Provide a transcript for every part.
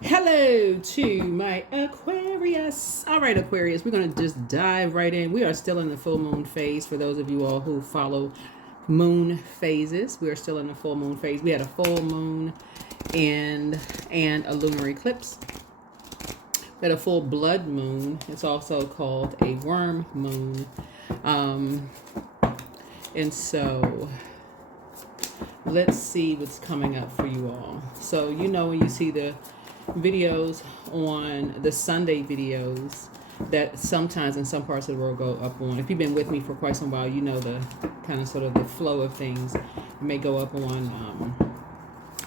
Hello to my Aquarius. All right, Aquarius, we're going to just dive right in. We are still in the full moon phase. For those of you all who follow moon phases, we are still in the full moon phase. We had a full moon and a lunar eclipse. We had a full blood moon. It's also called a worm moon. And so let's see what's coming up for you all. So, you know, when you see the videos on the Sunday videos that sometimes in some parts of the world go up on, if you've been with me for quite some while, you know the kind of sort of the flow of things. It may go up on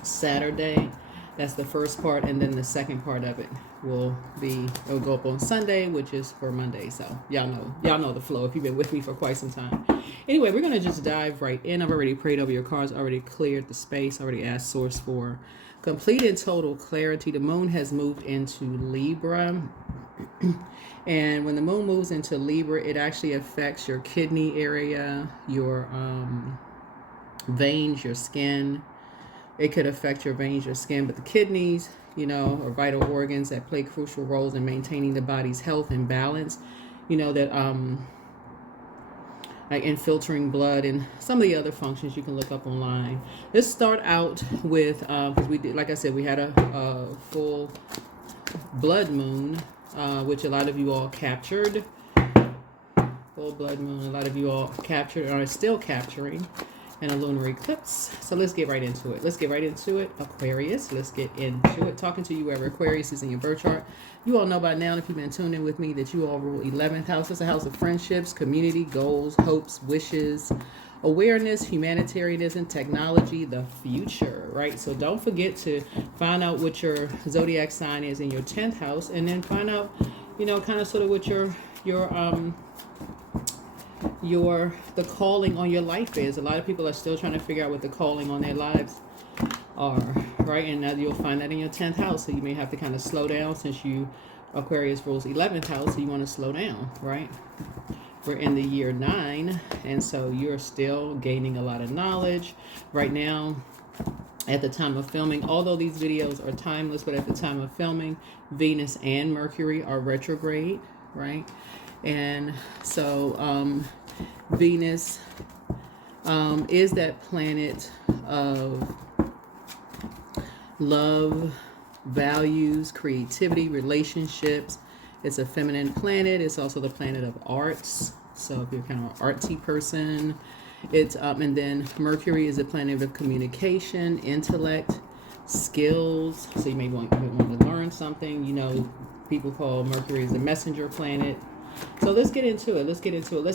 Saturday. That's the first part, and then the second part of it will go up on Sunday, which is for Monday. So y'all know the flow if you've been with me for quite some time. Anyway, we're gonna just dive right in. I've already prayed over your cards, already cleared the space, already asked Source for complete and total clarity. The moon has moved into Libra. And when the moon moves into Libra, it actually affects your kidney area, your veins, your skin. It could affect your veins, your skin, but the kidneys, you know, are vital organs that play crucial roles in maintaining the body's health and balance. You know, that like in filtering blood and some of the other functions you can look up online. Let's start out with, because we did, like I said, we had a full blood moon, which a lot of you all captured. Full blood moon, a lot of you all captured or are still capturing, and a lunar eclipse. So let's get right into it. Let's get right into it, Aquarius. Let's get into it. Talking to you wherever Aquarius is in your birth chart. You all know by now, if you've been tuned in with me, that you all rule 11th house. It's a house of friendships, community, goals, hopes, wishes, awareness, humanitarianism, technology, the future, right? So don't forget to find out what your zodiac sign is in your 10th house, and then find out, you know, kind of sort of what the calling on your life is. A lot of people are still trying to figure out what the calling on their lives are, right? And now you'll find that in your 10th house. So you may have to kind of slow down, since Aquarius rules 11th house, so you want to slow down, right? We're in the year 9, and so you're still gaining a lot of knowledge right now. At the time of filming, although these videos are timeless, but at the time of filming, Venus and Mercury are retrograde, right? And so Venus is that planet of love, values, creativity, relationships. It's a feminine planet. It's also the planet of arts. So if you're kind of an artsy person, it's and then Mercury is a planet of communication, intellect, skills. So you may want to learn something. You know, people call Mercury as the messenger planet. So let's get into it. Let's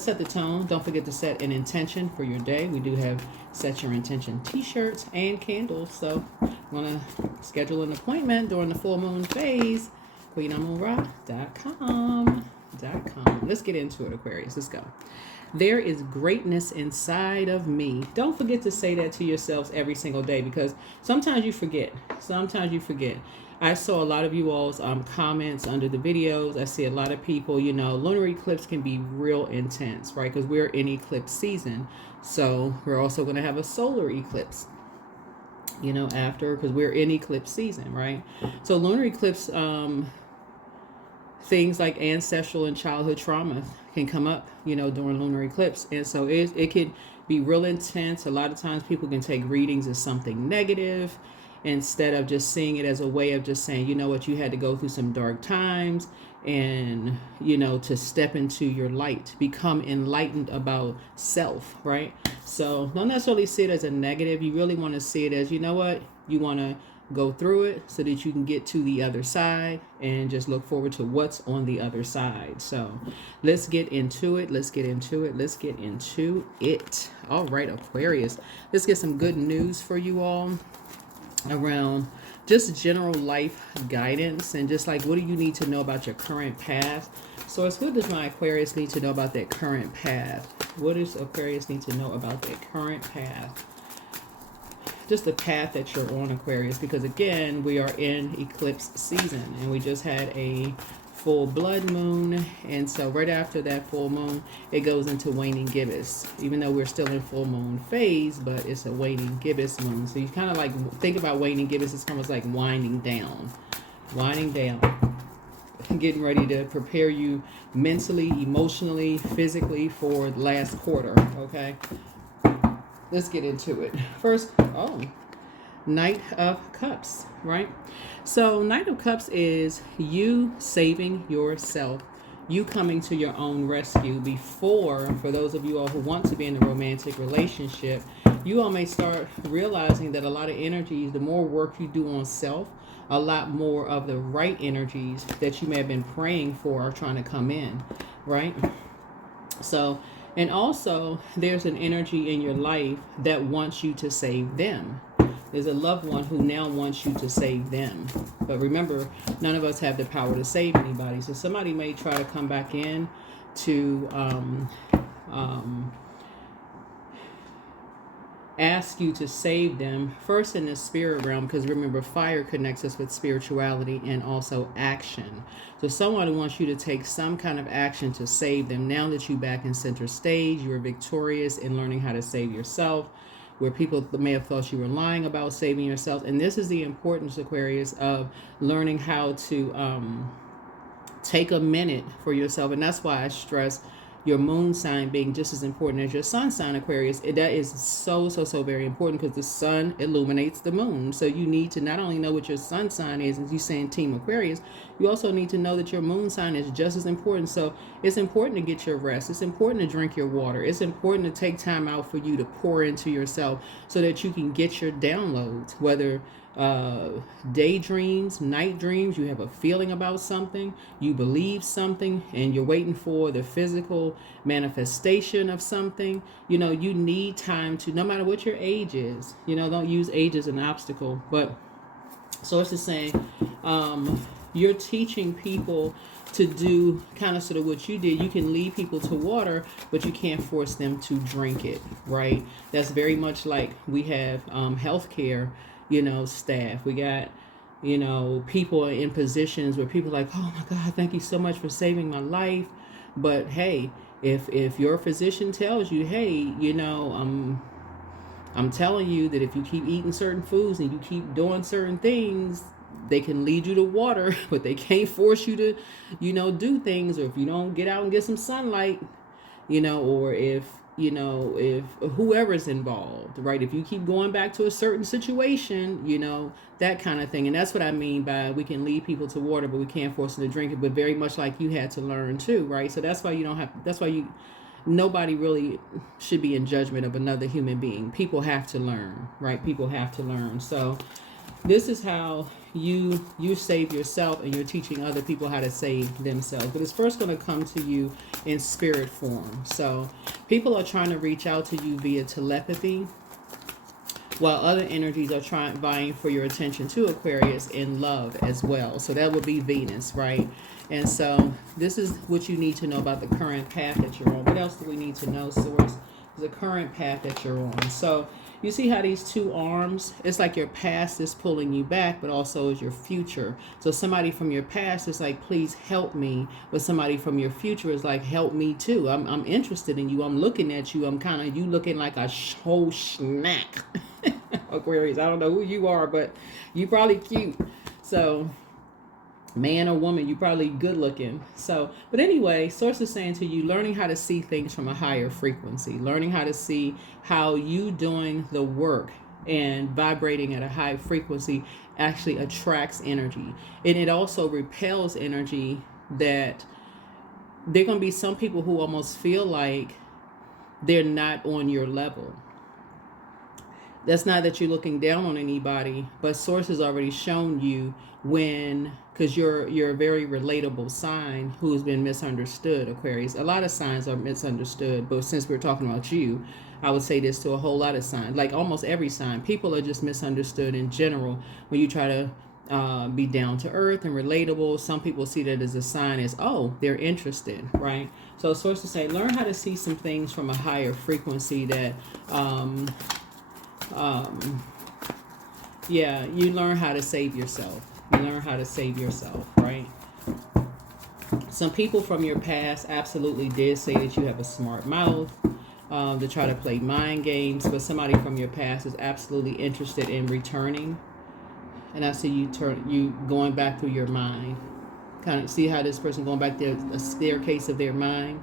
set the tone. Don't forget to set an intention for your day. We do have Set Your Intention t-shirts and candles. So want to schedule an appointment during the full moon phase, QueenAmunRa.com. Let's get into it, Aquarius. Let's go. There is greatness inside of me. Don't forget to say that to yourselves every single day, because sometimes you forget. I saw a lot of you all's comments under the videos. I see a lot of people, you know, lunar eclipse can be real intense, right? Because we're in eclipse season. So we're also going to have a solar eclipse, you know, after, because we're in eclipse season, right? So lunar eclipse, things like ancestral and childhood trauma can come up, you know, during lunar eclipse. And so it could be real intense. A lot of times people can take readings as something negative, instead of just seeing it as a way of just saying, you know what, you had to go through some dark times, and, you know, to step into your light, become enlightened about self, right? So don't necessarily see it as a negative. You really want to see it as, you know what, you want to go through it so that you can get to the other side, and just look forward to what's on the other side. So let's get into it. All right, Aquarius, let's get some good news for you all around just general life guidance, and just like, what do you need to know about your current path? So it's what does my Aquarius need to know about that current path? What does Aquarius need to know about that current path? Just the path that you're on, Aquarius, because again, we are in eclipse season, and we just had a full blood moon, and so right after that full moon, it goes into waning gibbous, even though we're still in full moon phase, but it's a waning gibbous moon. So you kind of like think about waning gibbous as almost like winding down, winding down, getting ready to prepare you mentally, emotionally, physically for the last quarter. Okay, let's get into it. First, Knight of Cups, right? So Knight of Cups is you saving yourself, you coming to your own rescue before, for those of you all who want to be in a romantic relationship, you all may start realizing that a lot of energies, the more work you do on self, a lot more of the right energies that you may have been praying for are trying to come in, right? So, and also there's an energy in your life that wants you to save them. There's a loved one who now wants you to save them. But remember, none of us have the power to save anybody. So somebody may try to come back in to ask you to save them first in the spirit realm, because remember, fire connects us with spirituality and also action. So someone wants you to take some kind of action to save them. Now that you're back in center stage, you're victorious in learning how to save yourself, where people may have thought you were lying about saving yourself. And this is the importance, Aquarius, of learning how to take a minute for yourself. And that's why I stress your moon sign being just as important as your sun sign, Aquarius. That is so very important, because the sun illuminates the moon. So you need to not only know what your sun sign is, as you say in Team Aquarius, you also need to know that your moon sign is just as important. So it's important to get your rest. It's important to drink your water. It's important to take time out for you to pour into yourself so that you can get your downloads, whether daydreams, night dreams, you have a feeling about something, you believe something, and you're waiting for the physical manifestation of something. You know, you need time to, no matter what your age is, you know, don't use age as an obstacle. But Source is saying, you're teaching people to do kind of sort of what you did. You can lead people to water, but you can't force them to drink it, right? That's very much like we have healthcare, you know, staff. We got, you know, people in positions where people are like, oh my God, thank you so much for saving my life. But hey, if your physician tells you, hey, you know, I'm telling you that if you keep eating certain foods and you keep doing certain things, they can lead you to water, but they can't force you to, you know, do things. Or if you don't get out and get some sunlight, you know, or if whoever's involved, right? If you keep going back to a certain situation, you know, that kind of thing. And that's what I mean by we can lead people to water, but we can't force them to drink it. But very much like you had to learn too, right? So that's why nobody really should be in judgment of another human being. People have to learn, right? People have to learn. So this is how you save yourself, and you're teaching other people how to save themselves. But it's first going to come to you in spirit form. So people are trying to reach out to you via telepathy, while other energies are vying for your attention to Aquarius in love as well. So that would be Venus, right? And so this is what you need to know about the current path that you're on. What else do we need to know, Source? The current path that you're on. So you see how these two arms, it's like your past is pulling you back, but also is your future. So somebody from your past is like, please help me. But somebody from your future is like, help me too. I'm interested in you. I'm looking at you. I'm kind of, you looking like a whole snack. Aquarius, I don't know who you are, but you probably cute. So man or woman, you probably good looking. So, but anyway, Source is saying to you, learning how to see things from a higher frequency, learning how to see how you doing the work and vibrating at a high frequency actually attracts energy. And it also repels energy that there are going to be some people who almost feel like they're not on your level. That's not that you're looking down on anybody, but Source has already shown you when, because you're a very relatable sign who's been misunderstood, Aquarius. A lot of signs are misunderstood, but since we're talking about you, I would say this to a whole lot of signs, like almost every sign. People are just misunderstood in general when you try to be down to earth and relatable. Some people see that as a sign as, oh, they're interested, right? So Source is saying, learn how to see some things from a higher frequency that you learn how to save yourself. You learn how to save yourself, right? Some people from your past absolutely did say that you have a smart mouth, to try to play mind games, but somebody from your past is absolutely interested in returning And I see you going back through your mind. Kind of see how this person going back there, a staircase of their mind.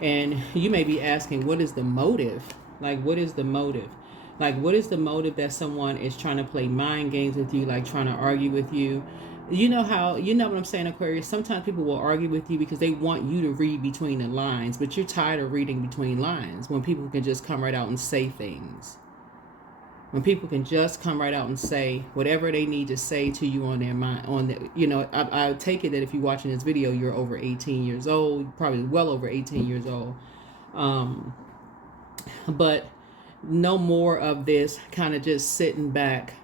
And you may be asking, what is the motive? Like, what is the motive? Like, what is the motive that someone is trying to play mind games with you, like trying to argue with you? You know what I'm saying, Aquarius? Sometimes people will argue with you because they want you to read between the lines, but you're tired of reading between lines when people can just come right out and say things. When people can just come right out and say whatever they need to say to you on their mind, I take it that if you're watching this video, you're over 18 years old, probably well over 18 years old. But no more of this kind of just sitting back,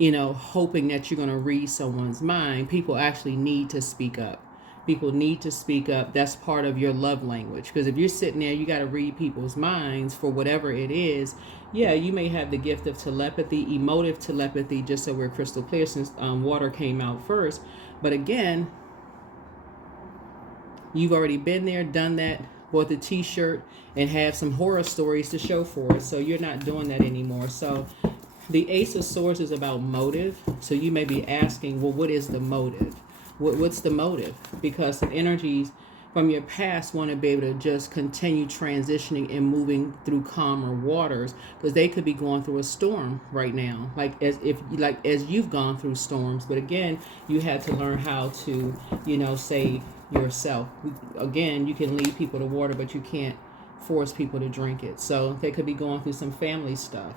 hoping that you're going to read someone's mind. People actually need to speak up. People need to speak up. That's part of your love language. Because if you're sitting there, you got to read people's minds for whatever it is. Yeah, you may have the gift of telepathy, emotive telepathy, just so we're crystal clear since water came out first. But again, you've already been there, done that, bought the t-shirt, and have some horror stories to show for it. So you're not doing that anymore. So the Ace of Swords is about motive. So you may be asking, well, what is the motive? What's the motive? Because the energies from your past want to be able to just continue transitioning and moving through calmer waters, because they could be going through a storm right now, as you've gone through storms. But again, you had to learn how to, save yourself. Again, you can lead people to water, but you can't force people to drink it. So they could be going through some family stuff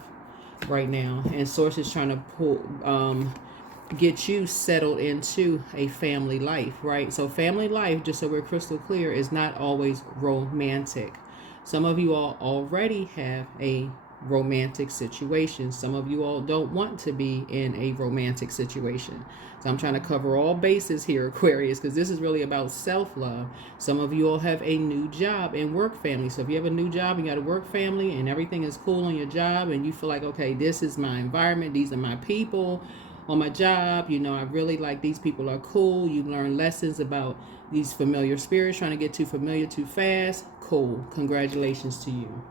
right now, and Source is trying to get you settled into a family life, right? So family life, just so we're crystal clear, is not always romantic. Some of you all already have a romantic situation. Some of you all don't want to be in a romantic situation. So I'm trying to cover all bases here, Aquarius, because this is really about self-love. Some of you all have a new job and work family. So if you have a new job and you got a work family and everything is cool on your job and you feel like, okay, this is my environment, these are my people on my job, I really like these people are cool. You learn lessons about these familiar spirits trying to get too familiar too fast. Cool. Congratulations to you.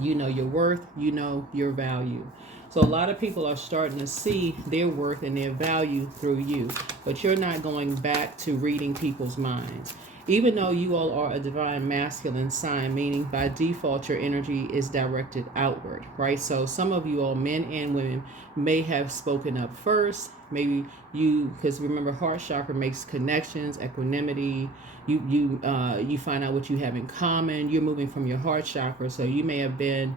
You know your worth, your value. So a lot of people are starting to see their worth and their value through you, but you're not going back to reading people's minds. Even though you all are a divine masculine sign, meaning by default your energy is directed outward, right? So some of you all, men and women, may have spoken up first. Maybe because remember, heart chakra makes connections, equanimity. You find out what you have in common. You're moving from your heart chakra, so you may have been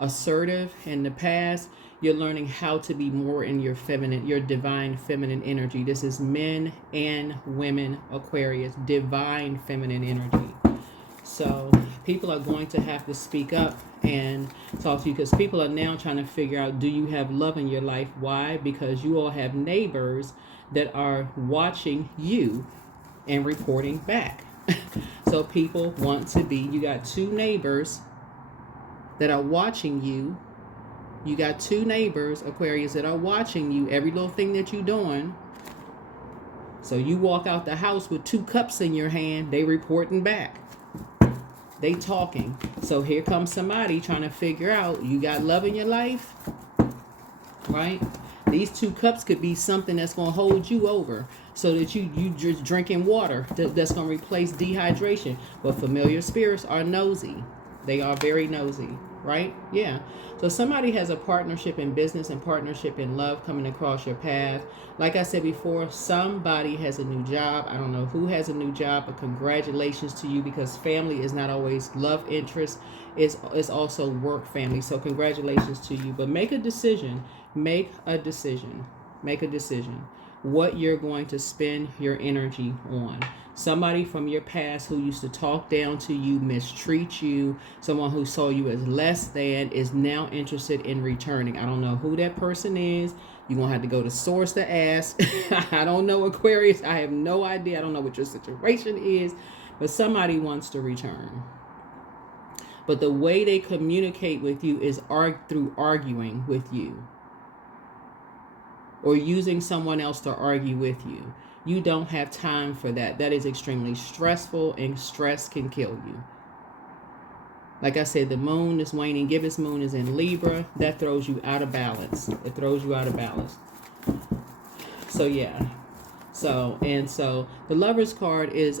assertive in the past. You're learning how to be more in your feminine, your divine feminine energy. This is men and women, Aquarius, divine feminine energy. So people are going to have to speak up and talk to you, because people are now trying to figure out, do you have love in your life? Why? Because you all have neighbors that are watching you and reporting back. So people want to be, you got two neighbors that are watching you. You got two neighbors, Aquarius, that are watching you, every little thing that you're doing. So you walk out the house with 2 cups in your hand, they reporting back. They talking. So here comes somebody trying to figure out, you got love in your life, right? These 2 cups could be something that's going to hold you over, so that you just drinking water that's going to replace dehydration. But familiar spirits are nosy. They are very nosy, right? Yeah. So somebody has a partnership in business and partnership in love coming across your path. Like I said before, somebody has a new job. I don't know who has a new job, but congratulations to you, because family is not always love interest. It's also work family. So congratulations to you. But make a decision. Make a decision. Make a decision. What you're going to spend your energy on. Somebody from your past who used to talk down to you, mistreat you, someone who saw you as less than, is now interested in returning. I don't know who that person is. You're going to have to go to source to ask. I don't know, Aquarius. I have no idea. I don't know what your situation is, but somebody wants to return. But the way they communicate with you is through arguing with you, or using someone else to argue with you. You don't have time for that. That is extremely stressful, and stress can kill you. Like I said, the moon is waning. Gibbous moon is in Libra. That throws you out of balance. It throws you out of balance. So yeah. So the Lover's card is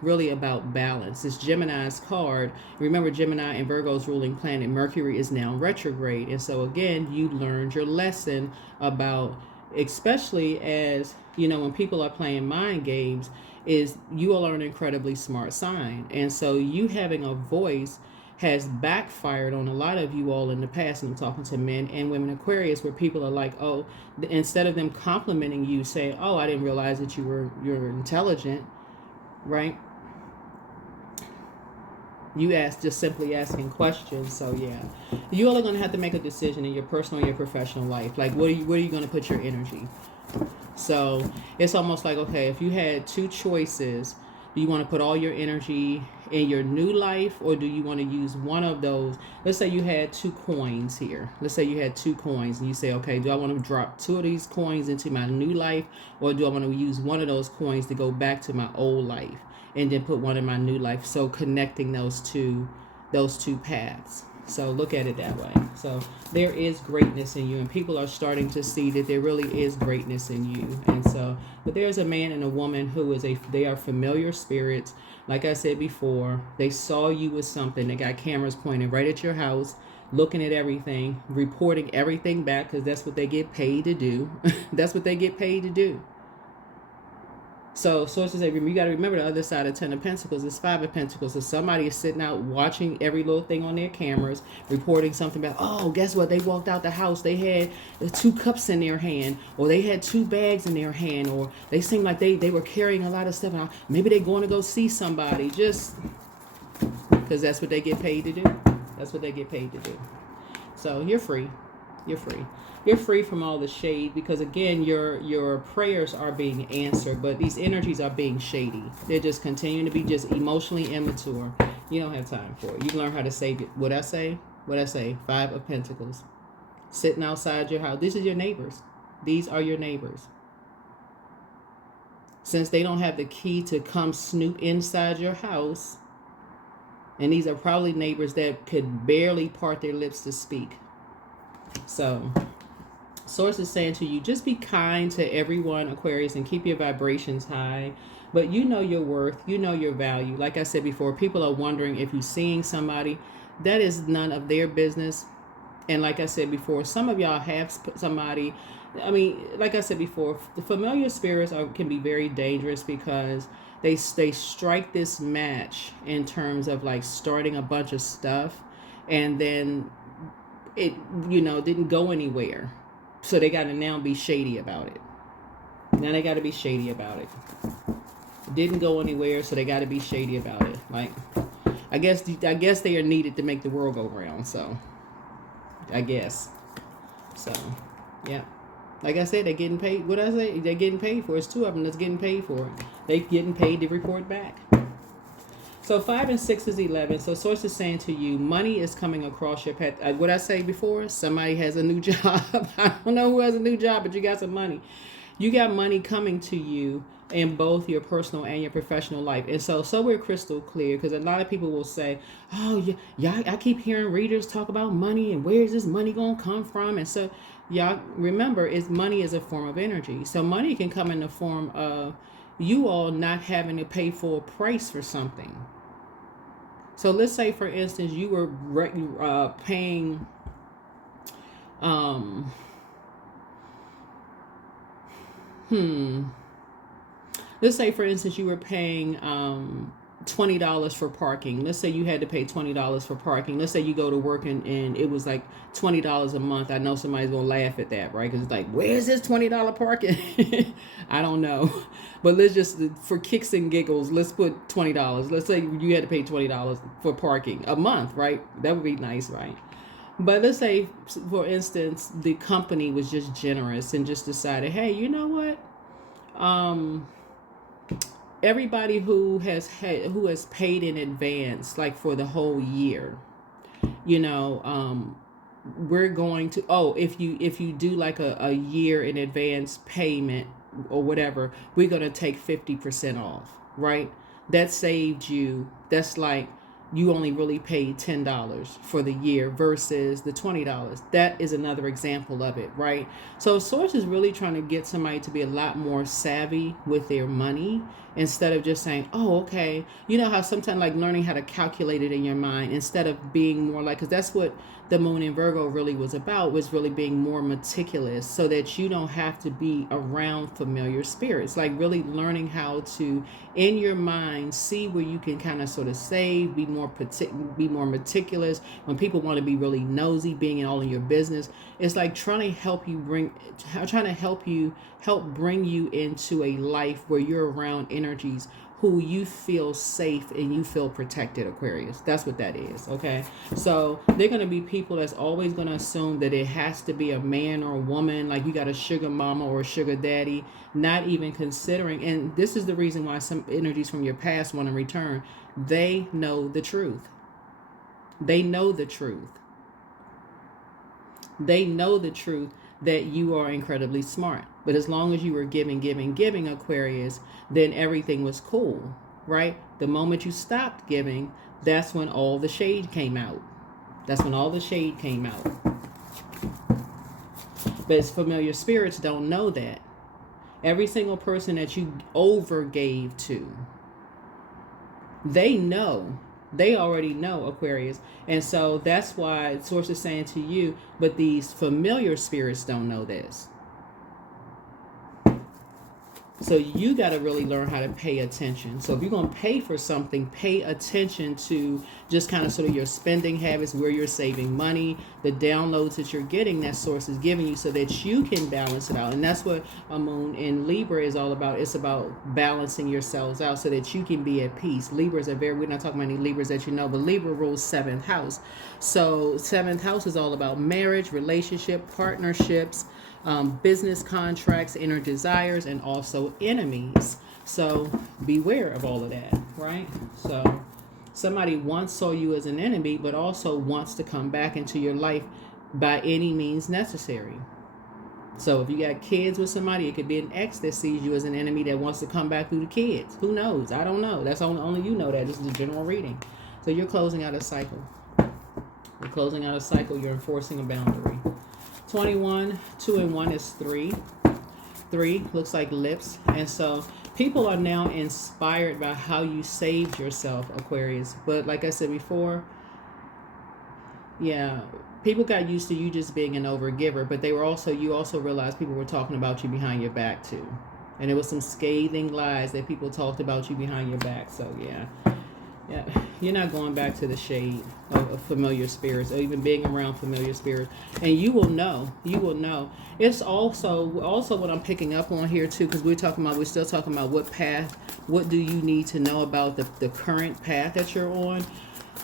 really about balance. It's Gemini's card. Remember, Gemini and Virgo's ruling planet Mercury is now retrograde, and so again, you learned your lesson about, especially as you know, when people are playing mind games, is you are an incredibly smart sign, and so you having a voice has backfired on a lot of you all in the past. And I'm talking to men and women Aquarius, where people are like, oh, instead of them complimenting you, saying, oh, I didn't realize that you're intelligent, right? You just simply asking questions. So yeah, you all are going to have to make a decision in your personal and your professional life. Like, where are you going to put your energy? So it's almost like, okay, if you had two choices, do you want to put all your energy in your new life, or do you want to use one of those? Let's say you had 2 coins here. Let's say you had 2 coins, and you say, okay, do I want to drop 2 of these coins into my new life, or do I want to use one of those coins to go back to my old life and then put one in my new life? So connecting those two paths. So look at it that way. So there is greatness in you, and people are starting to see that there really is greatness in you. And so, but there's a man and a woman who they are familiar spirits. Like I said before, they saw you with something. They got cameras pointing right at your house, looking at everything, reporting everything back, because that's what they get paid to do. That's what they get paid to do. So sources say, you got to remember the other side of 10 of Pentacles is 5 of Pentacles. So somebody is sitting out watching every little thing on their cameras, reporting something about, oh, guess what? They walked out the house. They had 2 cups in their hand, or they had 2 bags in their hand, or they seemed like they were carrying a lot of stuff out. Maybe they're going to go see somebody, just because that's what they get paid to do. That's what they get paid to do. So you're free. You're free. You're free from all the shade, because again, your prayers are being answered, but these energies are being shady. They're just continuing to be just emotionally immature. You don't have time for it. You learn how to save it. What I say? 5 of Pentacles. Sitting outside your house. These are your neighbors. These are your neighbors. Since they don't have the key to come snoop inside your house, and these are probably neighbors that could barely part their lips to speak. So Source is saying to you, just be kind to everyone, Aquarius, and keep your vibrations high. But you know your worth. You know your value. Like I said before, people are wondering if you're seeing somebody. That is none of their business. And like I said before, some of y'all have somebody. I mean, like I said before, the familiar spirits can be very dangerous, because they strike this match in terms of like starting a bunch of stuff, and then it, didn't go anywhere. So they got to now be shady about it. Now they got to be shady about it. Didn't go anywhere, so they got to be shady about it. Like, I guess they are needed to make the world go round. So, I guess. So, yeah. Like I said, they're getting paid. What I say? They're getting paid for it. It's 2 of them that's getting paid for it. They're getting paid to report back. So 5 and 6 is 11. So Source is saying to you, money is coming across your path. What I say before, somebody has a new job. I don't know who has a new job, but you got some money. You got money coming to you in both your personal and your professional life. And so we're crystal clear, because a lot of people will say, oh, yeah, I keep hearing readers talk about money and where is this money going to come from? And so y'all remember, money is a form of energy. So money can come in the form of you all not having to pay full price for something. So let's say, for instance, you were paying, let's say, for instance, you were paying $20 for parking. Let's say you had to pay $20 for parking. Let's say you go to work and it was like $20 a month. I know somebody's going to laugh at that, right? Because it's like, where's this $20 parking? I don't know. But let's just, for kicks and giggles, let's put $20. Let's say you had to pay $20 for parking a month, right? That would be nice, right? But let's say, for instance, the company was just generous and just decided, hey, you know what? Everybody who has paid in advance, like for the whole year, we're going to, if you do like a year in advance payment or whatever, we're going to take 50% off, right? That saved you. That's like you only really paid $10 for the year versus the $20. That is another example of it, right? So Source is really trying to get somebody to be a lot more savvy with their money instead of just saying, oh, okay. You know how sometimes like learning how to calculate it in your mind instead of being more like, because that's what the moon in Virgo really was about, was really being more meticulous so that you don't have to be around familiar spirits. Like really learning how to, in your mind, see where you can kind of sort of save, be more meticulous. When people want to be really nosy, being in all of your business, it's like trying to help bring you into a life where you're around energies who you feel safe and you feel protected, Aquarius. That's what that is, okay? So they're going to be people that's always going to assume that it has to be a man or a woman, like you got a sugar mama or a sugar daddy, not even considering. And this is the reason why some energies from your past want to return. They know the truth. They know the truth. They know the truth that you are incredibly smart. But as long as you were giving, Aquarius, then everything was cool, right? The moment you stopped giving, that's when all the shade came out. That's when all the shade came out. But familiar spirits don't know that. Every single person that you overgave to, they know. They already know, Aquarius. And so that's why Source is saying to you, but these familiar spirits don't know this. So you got to really learn how to pay attention. So if you're going to pay for something, pay attention to just kind of sort of your spending habits, where you're saving money, the downloads that you're getting, that Source is giving you, so that you can balance it out. And that's what a moon in Libra is all about. It's about balancing yourselves out so that you can be at peace. Libras are we're not talking about any Libras that you know, but Libra rules 7th house. So 7th house is all about marriage, relationship, partnerships, business contracts, inner desires, and also enemies. So beware of all of that, right? So somebody once saw you as an enemy, but also wants to come back into your life by any means necessary. So if you got kids with somebody, it could be an ex that sees you as an enemy that wants to come back through the kids. Who knows? I don't know. That's only you know that. This is a general reading. So you're closing out a cycle. You're closing out a cycle. You're enforcing a boundary. 21, 2 and 1 is 3. 3 looks like lips. And so people are now inspired by how you saved yourself, Aquarius. But like I said before, yeah, people got used to you just being an overgiver, but you also realized people were talking about you behind your back too. And there was some scathing lies that people talked about you behind your back. So yeah, you're not going back to the shade of familiar spirits or even being around familiar spirits. And you will know. It's also what I'm picking up on here too, because we're still talking about what do you need to know about the current path that you're on.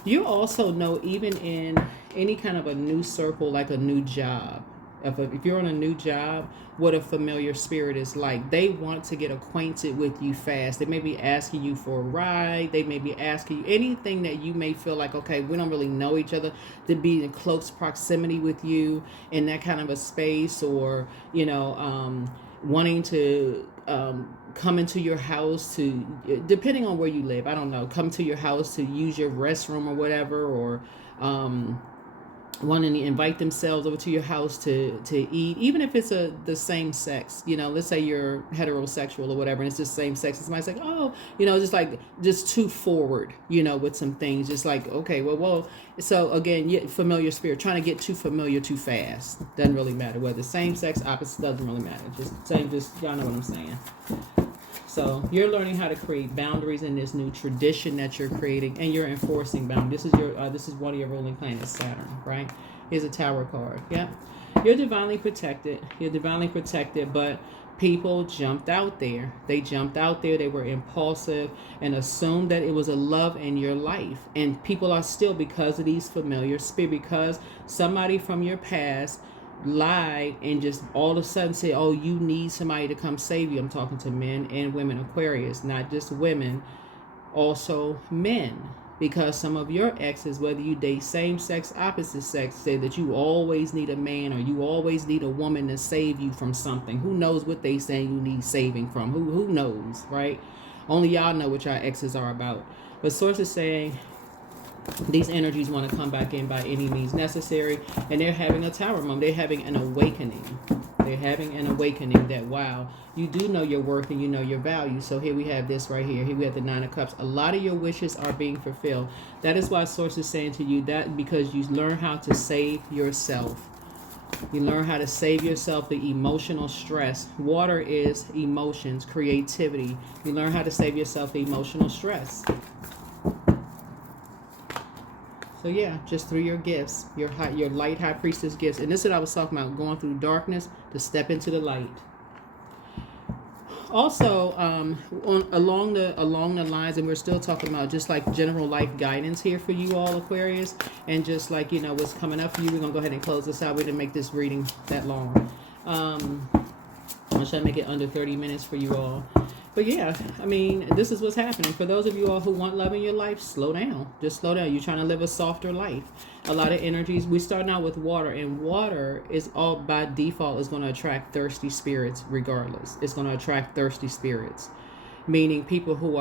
You also know, even in any kind of a new circle, like a new job, if you're on a new job, what a familiar spirit is like. They want to get acquainted with you fast. They may be asking you for a ride. They may be asking you anything that you may feel like, okay, we don't really know each other, to be in close proximity with you in that kind of a space, or, wanting to come into your house to, depending on where you live, I don't know, come to your house to use your restroom or whatever, or wanting to invite themselves over to your house to eat, even if it's the same sex. Let's say you're heterosexual or whatever, and it's just same sex, and somebody's like, oh, just too forward, with some things, just like, okay, well, so again, familiar spirit, trying to get too familiar too fast. Doesn't really matter whether same sex, opposite, doesn't really matter. Just y'all know what I'm saying. So you're learning how to create boundaries in this new tradition that you're creating, and you're enforcing boundaries. This is one of your ruling planets, Saturn, right? Here's a Tower card. Yep. You're divinely protected. But people jumped out there. They were impulsive and assumed that it was a love in your life. And people are still, because of these familiar spirits, because somebody from your past lied and just all of a sudden say, oh, you need somebody to come save you. I'm talking to men and women, Aquarius, not just women, also men. Because some of your exes, whether you date same sex, opposite sex, say that you always need a man or you always need a woman to save you from something. Who knows what they saying you need saving from? Who knows, right? Only y'all know what your exes are about. But Source is saying These energies want to come back in by any means necessary, and they're having a tower moment. They're having an awakening. They're having an awakening that, wow, you do know your worth and you know your value. So here we have this right here. Here we have the Nine of Cups. A lot of your wishes are being fulfilled. That is why Source is saying to you that, because you learn how to save yourself. You learn how to save yourself the emotional stress. Water is emotions, creativity. You learn how to save yourself the emotional stress. So yeah, just through your gifts, your light high priestess gifts. And this is what I was talking about, going through darkness to step into the light. Also, along the lines, and we're still talking about just like general life guidance here for you all, Aquarius, and just like, you know, what's coming up for you. We're gonna go ahead and close this out. We didn't make this reading that long. I'm gonna try to make it under 30 minutes for you all. But yeah, I mean, this is what's happening. For those of you all who want love in your life, slow down. Just slow down. You're trying to live a softer life. A lot of energies. We start out with water, and water is all by default is going to attract thirsty spirits regardless. It's going to attract thirsty spirits, meaning people who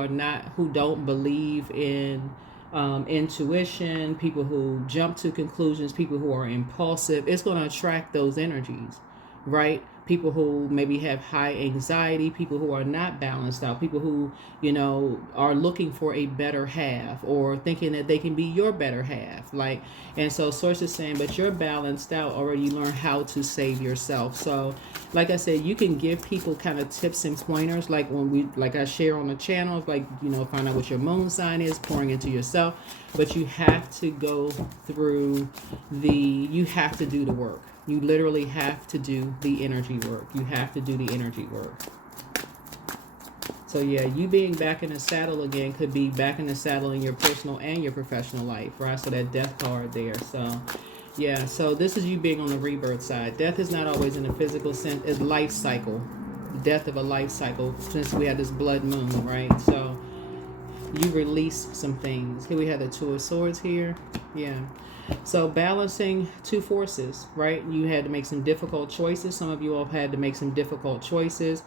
don't believe in intuition, people who jump to conclusions, people who are impulsive. It's going to attract those energies, right? People who maybe have high anxiety, people who are not balanced out, people who, you know, are looking for a better half or thinking that they can be your better half. Like, and so Source is saying, but you're balanced out already. You learn how to save yourself. So like I said, you can give people kind of tips and pointers, like like I share on the channel, like, you know, find out what your moon sign is, pouring into yourself, but you have to go through you have to do the work. You literally have to do the energy work. You have to do the energy work. So yeah, you being back in the saddle again could be back in the saddle in your personal and your professional life, right? So that death card there. So yeah, so this is you being on the rebirth side. Death is not always in a physical sense. It's life cycle. Death of a life cycle, since we had this blood moon, right? So you release some things. Here we have the Two of Swords here. Yeah. So balancing two forces, right? You had to make some difficult choices. Some of you all had to make some difficult choices.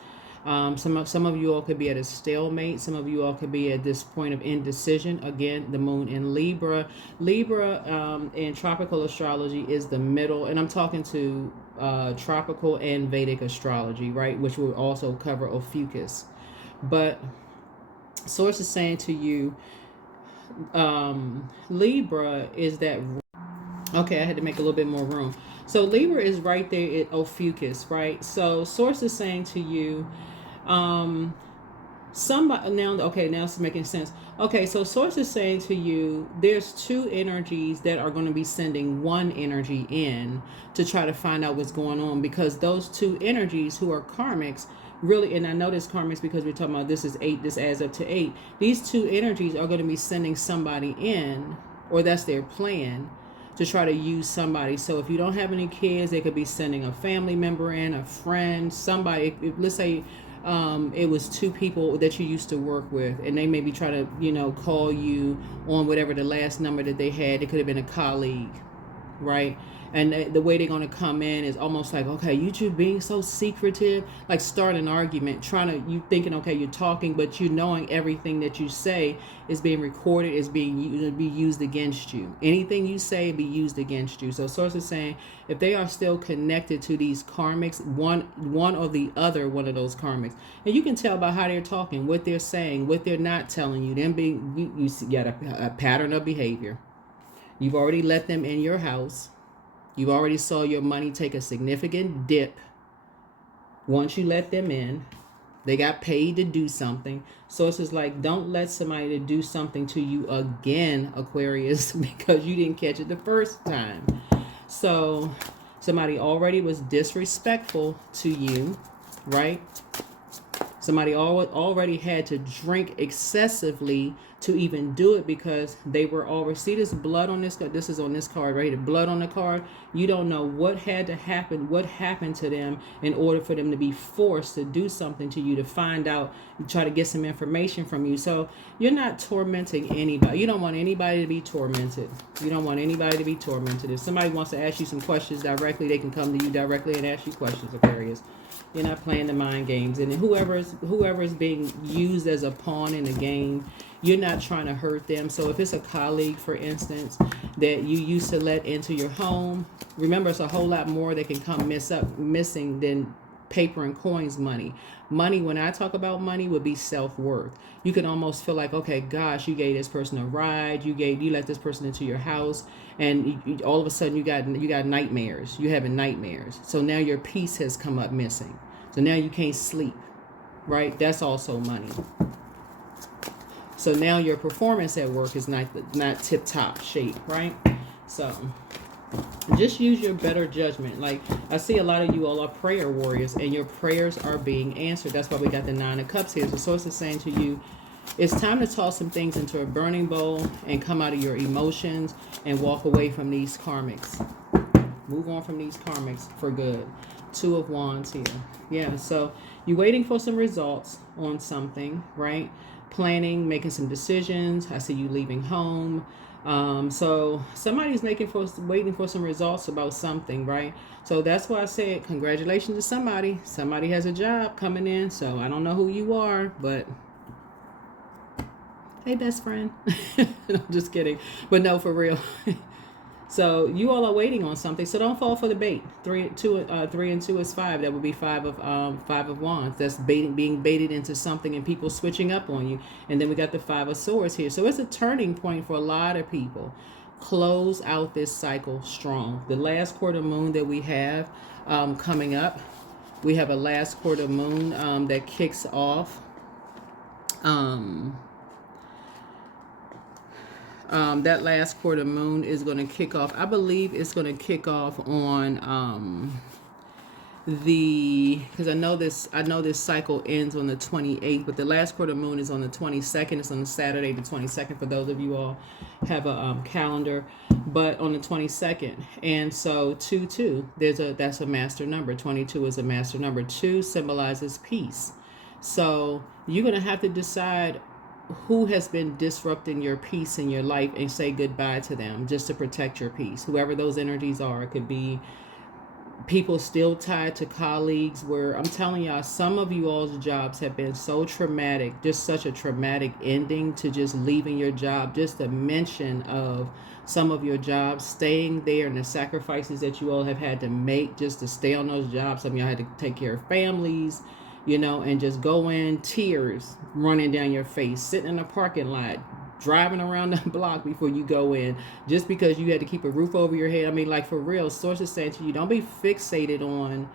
Some of you all could be at a stalemate. Some of you all could be at this point of indecision. Again, the moon in Libra. Libra in tropical astrology is the middle, and I'm talking to tropical and Vedic astrology, right? Which will also cover Ophiuchus. But Source is saying to you, Libra is that. Okay, I had to make a little bit more room. So Libra is right there at Ophiuchus, right? So Source is saying to you, somebody now. Okay, now it's making sense. Okay, so Source is saying to you, there's two energies that are going to be sending one energy in to try to find out what's going on, because those two energies who are karmics. Really, and I know this karmics because we're talking about this is 8, this adds up to 8. These two energies are going to be sending somebody in, or that's their plan, to try to use somebody. So if you don't have any kids, they could be sending a family member in, a friend, somebody. Let's say it was two people that you used to work with, and they maybe try to, you know, call you on whatever the last number that they had. It could have been a colleague, right? And the way they're going to come in is almost like, okay, you two being so secretive, like start an argument, you thinking, okay, you're talking, but you knowing everything that you say is being recorded, is being used against you. Anything you say be used against you. So Source is saying, if they are still connected to these karmics, one or the other, one of those karmics, and you can tell by how they're talking, what they're saying, what they're not telling you, them being, you got a pattern of behavior. You've already let them in your house. You already saw your money take a significant dip. Once you let them in, they got paid to do something. So it's just like, don't let somebody to do something to you again, Aquarius, because you didn't catch it the first time. So somebody already was disrespectful to you, right? Somebody already had to drink excessively to even do it, because they were already, see this blood on this card, this is on this card right here, blood on the card. You don't know what had to happen, what happened to them in order for them to be forced to do something to you, to find out, try to get some information from you. So you're not tormenting anybody. You don't want anybody to be tormented. You don't want anybody to be tormented. If somebody wants to ask you some questions directly, they can come to you directly and ask you questions, Aquarius. You're not playing the mind games. And whoever is being used as a pawn in the game, You're not trying to hurt them. So if it's a colleague, for instance, that you used to let into your home, remember, it's a whole lot more that can come missing than paper and coins money. Money, when I talk about money, would be self-worth. You can almost feel like, okay, gosh, you gave this person a ride, you let this person into your house, and all of a sudden you got nightmares. You're having nightmares. So now your peace has come up missing. So now you can't sleep, right? That's also money. So now your performance at work is not tip-top shape, right? So just use your better judgment. Like, I see a lot of you all are prayer warriors, and your prayers are being answered. That's why we got the 9 of Cups here. The source is saying to you, it's time to toss some things into a burning bowl and come out of your emotions and walk away from these karmics. Move on from these karmics for good. 2 of Wands here. Yeah, so you're waiting for some results on something, right? Planning, making some decisions. I see you leaving home. So somebody's waiting for some results about something, right? So that's why I said congratulations to somebody. Somebody has a job coming in. So I don't know who you are, but hey, best friend. I'm just kidding. But no, for real. So you all are waiting on something. So don't fall for the bait. 3 and 2 is 5. That would be 5 of Wands. That's being baited into something and people switching up on you. And then we got the 5 of Swords here. So it's a turning point for a lot of people. Close out this cycle strong. The last quarter moon that we have coming up, we have a last quarter moon that kicks off. That last quarter moon is going to kick off. I believe it's going to kick off on because I know this cycle ends on the 28th, but the last quarter moon is on the 22nd. It's on the Saturday the 22nd for those of you all have a calendar, but on the 22nd. And so 2 that's a master number. 22 is a master number. 2 symbolizes peace. So you're going to have to decide who has been disrupting your peace in your life and say goodbye to them just to protect your peace. Whoever those energies are, it could be people still tied to colleagues where I'm telling y'all, some of you all's jobs have been so traumatic, just such a traumatic ending to just leaving your job. Just the mention of some of your jobs staying there and the sacrifices that you all have had to make just to stay on those jobs. Some of y'all had to take care of families, and just go in, tears running down your face, sitting in a parking lot, driving around the block before you go in, just because you had to keep a roof over your head. I mean, like, for real, sources saying to you, don't be fixated on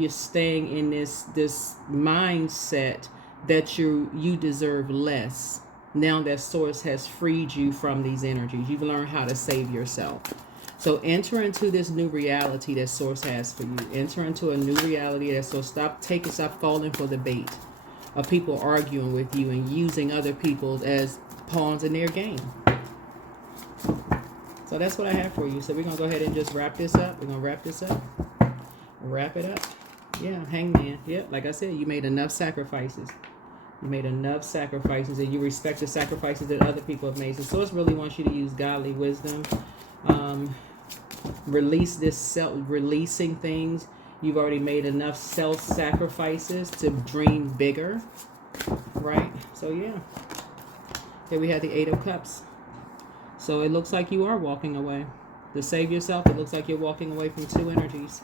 you staying in this mindset that you deserve less. Now that source has freed you from these energies, you've learned how to save yourself. So enter into this new reality that source has for you. Enter into a new reality that source. Stop falling for the bait of people arguing with you and using other people as pawns in their game. So that's what I have for you. So we're going to go ahead and just wrap this up. We're going to wrap this up. Wrap it up. Yeah, hangman. Yep, like I said, you made enough sacrifices. You made enough sacrifices, and you respect the sacrifices that other people have made. So source really wants you to use godly wisdom. Releasing things. You've already made enough self-sacrifices to dream bigger, right? So yeah, here we have the 8 of Cups. So it looks like you are walking away to save yourself. It looks like you're walking away from 2 energies.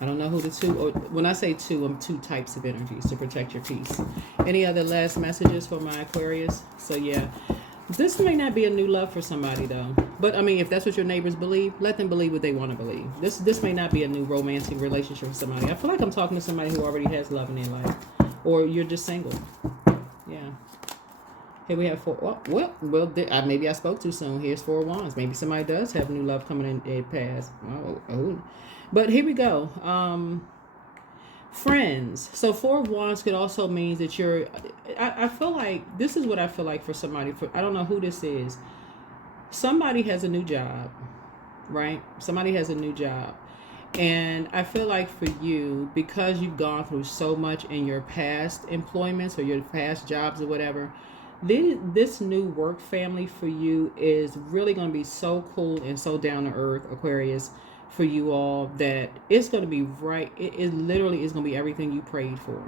I don't know who the 2, or when I say 2, I'm 2 types of energies to protect your peace. Any other last messages for my Aquarius? So yeah, this may not be a new love for somebody though. But I mean, if that's what your neighbors believe, let them believe what they want to believe. This may not be a new romantic relationship for somebody. I feel like I'm talking to somebody who already has love in their life. Or you're just single. Yeah. Here we have 4. Maybe I spoke too soon. Here's 4 Wands. Maybe somebody does have new love coming in their past. Oh. But here we go. Friends. So 4 of Wands could also mean that I feel like this is what I feel like for somebody. I don't know who this is. Somebody has a new job, right? Somebody has a new job. And I feel like for you, because you've gone through so much in your past employments or your past jobs or whatever, this new work family for you is really going to be so cool and so down to earth, Aquarius, for you all, that it's going to be right. It literally is going to be everything you prayed for.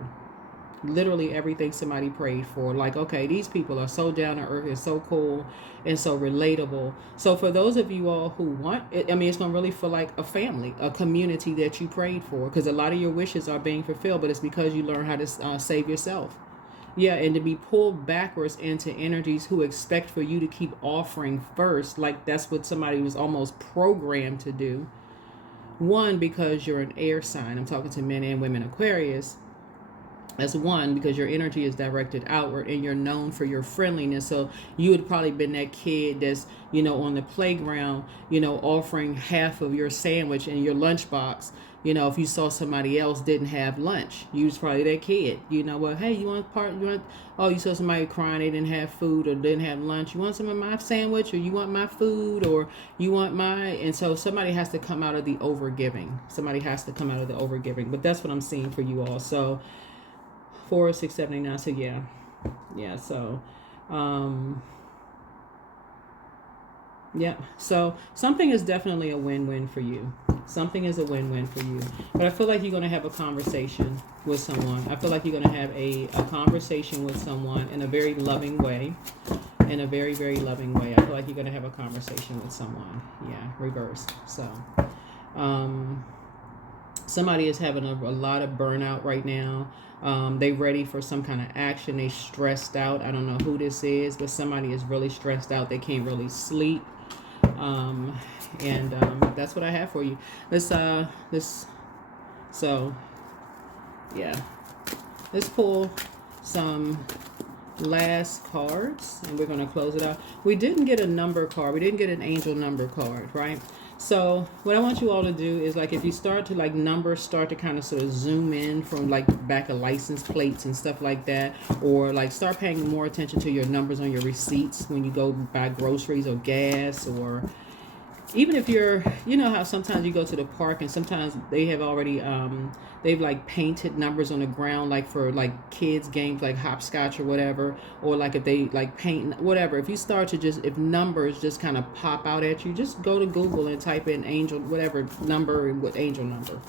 literally everything somebody prayed for. Like, okay, these people are so down to earth and so cool and so relatable. So for those of you all who want it, I mean, it's going to really feel like a family, a community that you prayed for, because a lot of your wishes are being fulfilled, but it's because you learn how to save yourself. Yeah, and to be pulled backwards into energies who expect for you to keep offering first, like that's what somebody was almost programmed to do. One, because you're an air sign. I'm talking to men and women Aquarius. As one, because your energy is directed outward and you're known for your friendliness. So you would probably been that kid that's, on the playground, offering half of your sandwich in your lunchbox. If you saw somebody else didn't have lunch, you was probably that kid. Well, hey, you saw somebody crying, they didn't have food or didn't have lunch. You want some of my sandwich, or you want my food, or you want and so somebody has to come out of the overgiving. But that's what I'm seeing for you all. So 4, 6, 7, 8, 9. So yeah. So, yeah. So something is definitely a win-win for you. Something is a win-win for you. But I feel like you're going to have a conversation with someone. I feel like you're going to have a conversation with someone in a very loving way. In a very, very loving way. I feel like you're going to have a conversation with someone. Yeah, reversed. So, somebody is having a lot of burnout right now. They ready for some kind of action. They stressed out. I don't know who this is, but somebody is really stressed out. They can't really sleep. And that's what I have for you. So yeah, let's pull some last cards and we're going to close it out. We didn't get a number card. We didn't get an angel number card, right? So what I want you all to do is, like, if you start to, like, numbers start to kind of sort of zoom in from, like, back of license plates and stuff like that, or like start paying more attention to your numbers on your receipts when you go buy groceries or gas, or even if you're, how sometimes you go to the park and sometimes they have already, they've like painted numbers on the ground, like for like kids games, like hopscotch or whatever, or like if they like paint whatever. If you start to if numbers just kind of pop out at you, just go to Google and type in angel, whatever number with angel number.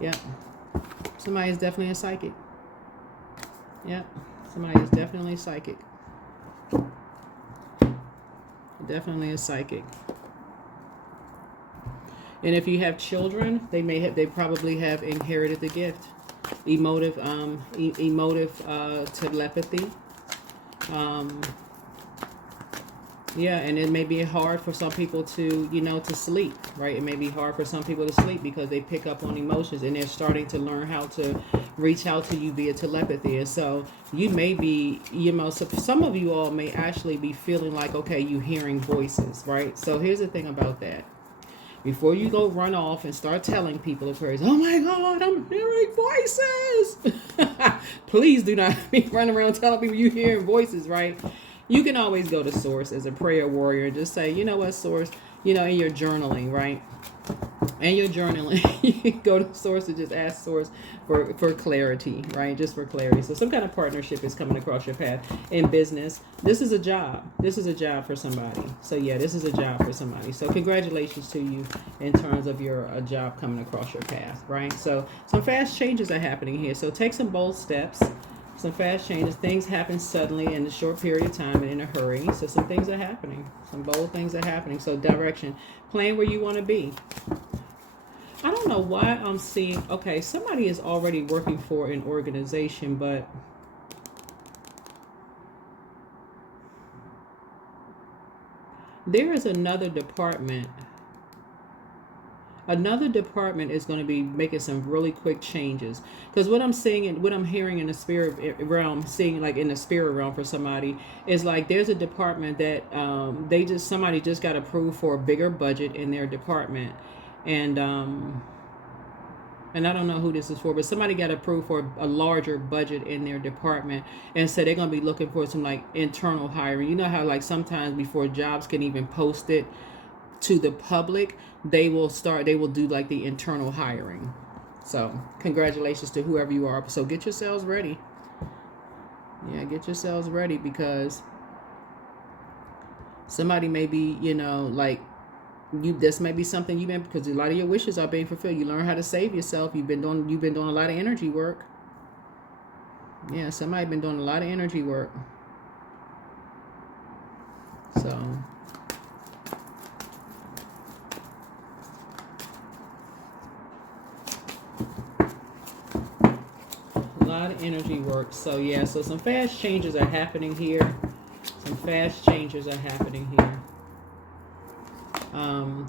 Yeah. Somebody is definitely a psychic. Yeah. Somebody is definitely psychic. Definitely a psychic. And if you have children, they probably have inherited the gift. Emotive telepathy. Yeah, and it may be hard for some people to, to sleep, right? It may be hard for some people to sleep because they pick up on emotions and they're starting to learn how to reach out to you via telepathy. And so you may be, some of you all may actually be feeling like, okay, you hearing voices, right? So here's the thing about that. Before you go run off and start telling people, Aquarius, oh my God, I'm hearing voices. Please do not be running around telling people you're hearing voices, right? You can always go to Source as a prayer warrior and just say, you know what, Source, in your journaling, right? And your journaling, you can go to Source and just ask Source for clarity, right? Just for clarity. So some kind of partnership is coming across your path in business. This is a job. This is a job for somebody. So yeah, this is a job for somebody. So congratulations to you in terms of a job coming across your path, right? So some fast changes are happening here. So take some bold steps. Some fast changes. Things happen suddenly in a short period of time and in a hurry. So some things are happening. Some bold things are happening. So direction. Plan where you want to be. I don't know why I'm seeing... Okay, somebody is already working for an organization, but... there is another department. Another department is going to be making some really quick changes, because what I'm seeing and what I'm hearing in the spirit realm, seeing like in the spirit realm for somebody, is like there's a department that somebody just got approved for a bigger budget in their department, and I don't know who this is for, but somebody got approved for a larger budget in their department, and so they're going to be looking for some like internal hiring. You know how like sometimes before jobs can even post it to the public, they will do like the internal hiring. So congratulations to whoever you are. So get yourselves ready. Yeah, get yourselves ready, because somebody may be, like This may be something you've been, because a lot of your wishes are being fulfilled. You learn how to save yourself. You've been doing a lot of energy work. Yeah, somebody been doing a lot of energy work. So a lot of energy work. So yeah, so some fast changes are happening here. Some fast changes are happening here.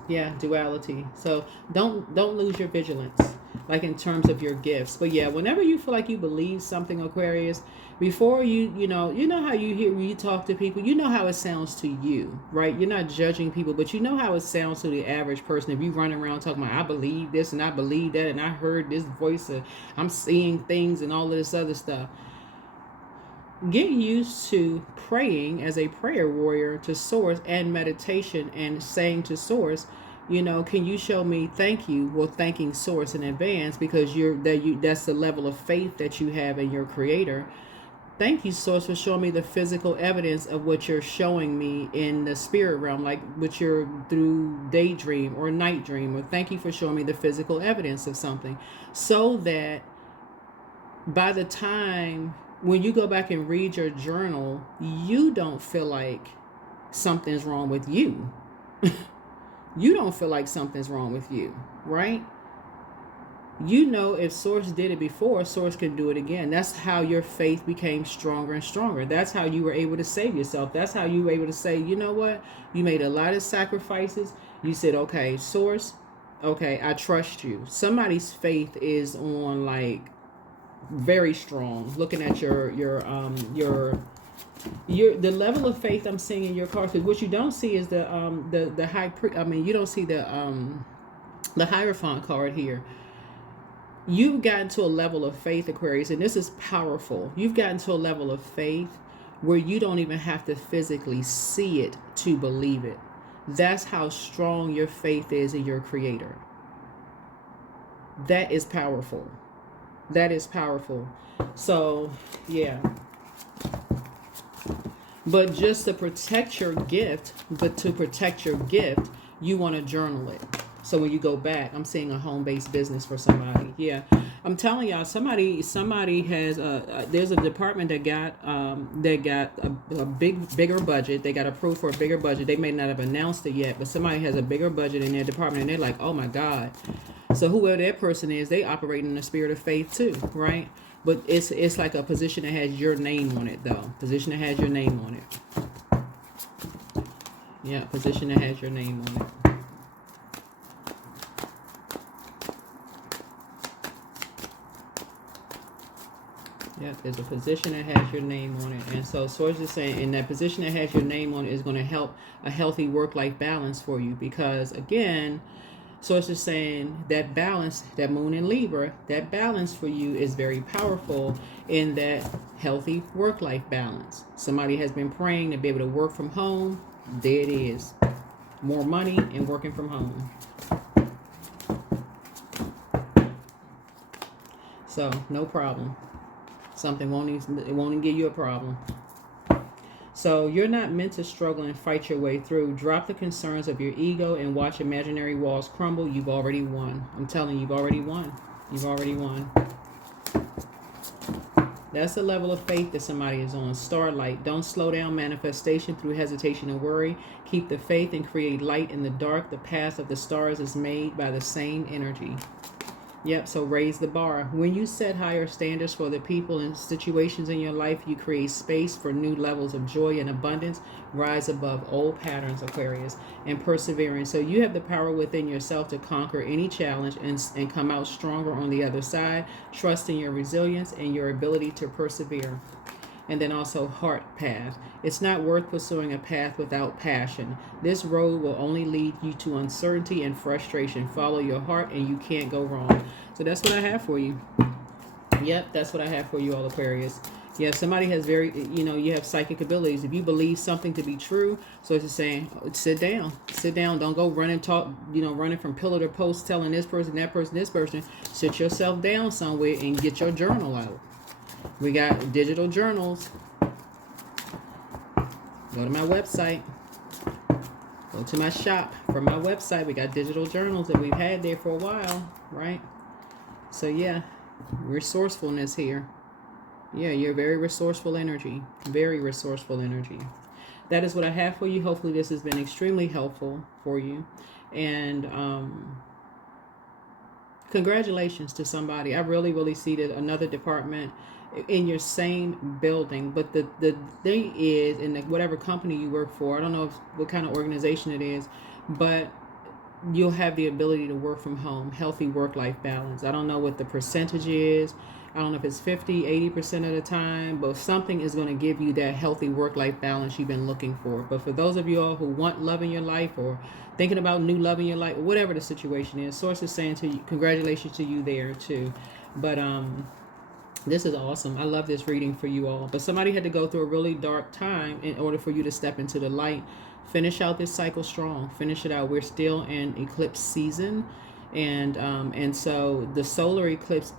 Yeah, duality. So don't lose your vigilance, like in terms of your gifts. But yeah, whenever you feel like you believe something, Aquarius, before you know how you hear when you talk to people, you know how it sounds to you, right? You're not judging people, but you know how it sounds to the average person. If you run around talking about, I believe this and I believe that and I heard this voice, I'm seeing things and all of this other stuff. Get used to praying as a prayer warrior to source, and meditation and saying to source, can you show me, thank you, well, thanking source in advance, because that's the level of faith that you have in your creator. Thank you, source, for showing me the physical evidence of what you're showing me in the spirit realm, like what you're through daydream or night dream, or thank you for showing me the physical evidence of something, so that by the time when you go back and read your journal, you don't feel like something's wrong with you. You don't feel like something's wrong with you, right? If source did it before, source can do it again. That's how your faith became stronger and stronger. That's how you were able to save yourself. That's how you were able to say, you know what? You made a lot of sacrifices. You said, okay, source, okay, I trust you. Somebody's faith is on like very strong. Looking at your the level of faith I'm seeing in your cards. Because what you don't see is the high you don't see the Hierophant card here. You've gotten to a level of faith, Aquarius, and this is powerful. You've gotten to a level of faith where you don't even have to physically see it to believe it. That's how strong your faith is in your creator. That is powerful. That is powerful. So, yeah. But just to protect your gift, you want to journal it. So when you go back, I'm seeing a home-based business for somebody. Yeah, I'm telling y'all, somebody has there's a department that got a bigger budget. They got approved for a bigger budget. They may not have announced it yet, but somebody has a bigger budget in their department, and they're like, oh my God. So whoever that person is, they operate in the spirit of faith too, right? But it's like a position that has your name on it, though. Position that has your name on it. Yeah, position that has your name on it. Yeah, there's a position that has your name on it. And so Source is saying, in that position that has your name on it is going to help a healthy work-life balance for you. Because, again, Source is saying that balance, that moon in Libra, that balance for you is very powerful in that healthy work-life balance. Somebody has been praying to be able to work from home. There it is. More money and working from home. So, no problem. Something won't even give you a problem. So you're not meant to struggle and fight your way through. Drop the concerns of your ego and watch imaginary walls crumble. You've already won. I'm telling you, you've already won. You've already won. That's the level of faith that somebody is on. Starlight. Don't slow down manifestation through hesitation and worry. Keep the faith and create light in the dark. The path of the stars is made by the same energy. Yep, so raise the bar. When you set higher standards for the people and situations in your life, you create space for new levels of joy and abundance. Rise above old patterns, Aquarius, and perseverance. So you have the power within yourself to conquer any challenge and come out stronger on the other side. Trust in your resilience and your ability to persevere. And then also heart path. It's not worth pursuing a path without passion. This road will only lead you to uncertainty and frustration. Follow your heart and you can't go wrong. So that's what I have for you. Yep, that's what I have for you all, Aquarius. Yeah, if somebody has you have psychic abilities. If you believe something to be true, so it's just saying, sit down. Sit down. Don't go running, running from pillar to post, telling this person, that person, this person. Sit yourself down somewhere and get your journal out. We got digital journals. Go to my website. Go Go to my shop from my website. We got digital journals that we've had there for a while, right? So yeah, resourcefulness here. Yeah, you're very resourceful energy. Very resourceful energy. That is what I have for you. Hopefully this has been extremely helpful for you. And congratulations to somebody. I really, really see that another department in your same building. But the thing is, in whatever company you work for, I don't know what kind of organization it is, but you'll have the ability to work from home, healthy work-life balance. I don't know what the percentage is. I don't know if it's 50, 80% of the time, but something is going to give you that healthy work-life balance you've been looking for. But for those of you all who want love in your life or thinking about new love in your life, whatever the situation is, Source is saying to you, congratulations to you there too. But this is awesome. I love this reading for you all. But somebody had to go through a really dark time in order for you to step into the light. Finish out this cycle strong. Finish it out. We're still in eclipse season. And so the solar eclipse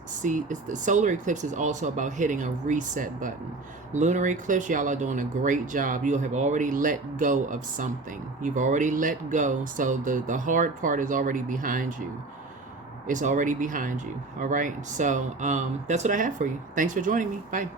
is also about hitting a reset button. Lunar eclipse, y'all are doing a great job. You have already let go of something. You've already let go. So the hard part is already behind you. It's already behind you. All right. So that's what I have for you. Thanks for joining me. Bye.